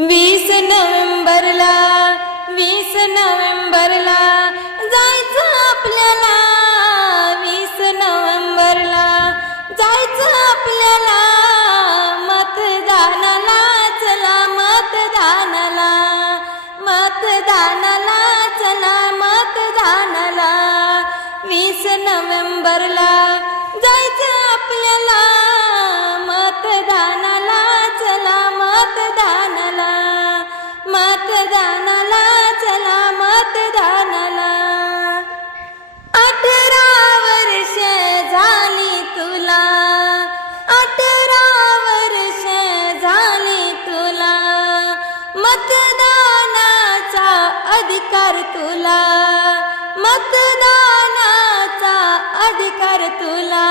वीस नोव्हेंबरला वीस नोव्हेंबरला जायचं आपल्याला. वीस नोव्हेंबरला जायचं आपल्याला. मतदानाला चला मतदानाला. मतदानाला चला मतदानाला. वीस नोव्हेंबरला अधिकार तुला. मतदानाचा अधिकार तुला.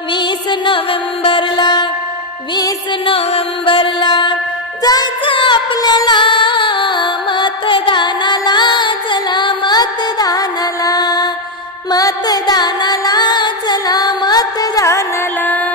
वीस नोव्हेंबरला वीस नोव्हेंबरला जायचं आपल्याला. मतदानाला चला मतदानाला. मतदानाला चला मतदानाला.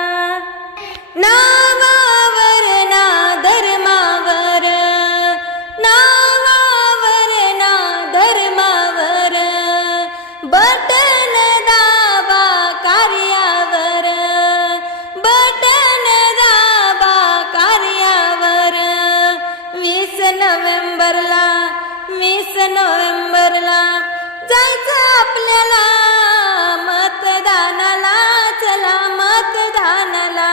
जायचं आपल्याला? मतदानाला चला मतदानाला.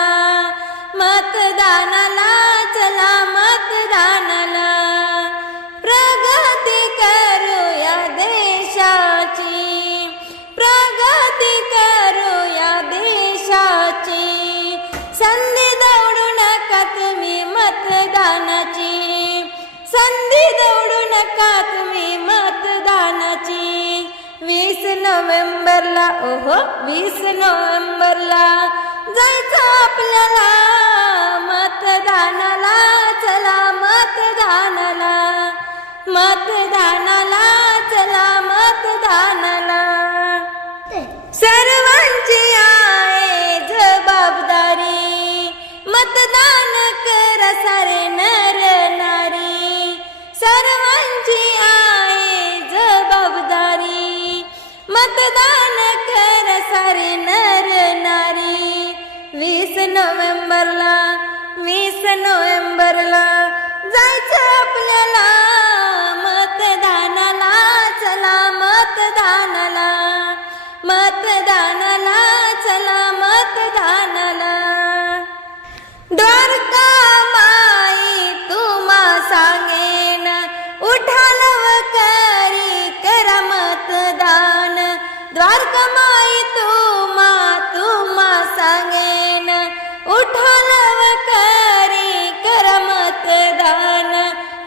मतदानाला चला मतदानाला. प्रगती करूया देशाची. प्रगती करूया देशाची. संधी दौडू नका तुम्ही मतदानाची. संधी दौडू नोव्हेंबरला ओहो वीस नोव्हेंबरला जायचं आपल्याला मतदानाला चला मतदानाला. मतदानाला चला मतदानाला. सर्वांची आहे जबाबदारी. मतदान कर सारे नर मतदान कर सारे नर नारी. वीस नोव्हेंबरला वीस नोव्हेंबरला जायचं आपल्याला. मतदानाला चला मतदान द्वारका माई तुम्हा तुम्हा सांगेन. उठलव करी कर मतदान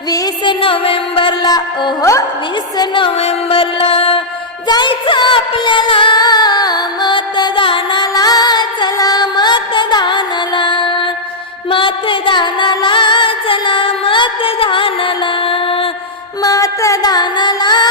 वीस नोव्हेंबरला ओहो वीस नोव्हेंबरला. जायचं आपल्याला मतदानाला चला मतदानाला. मतदानाला चला मतदानाला. मतदानाला चला मतदानाला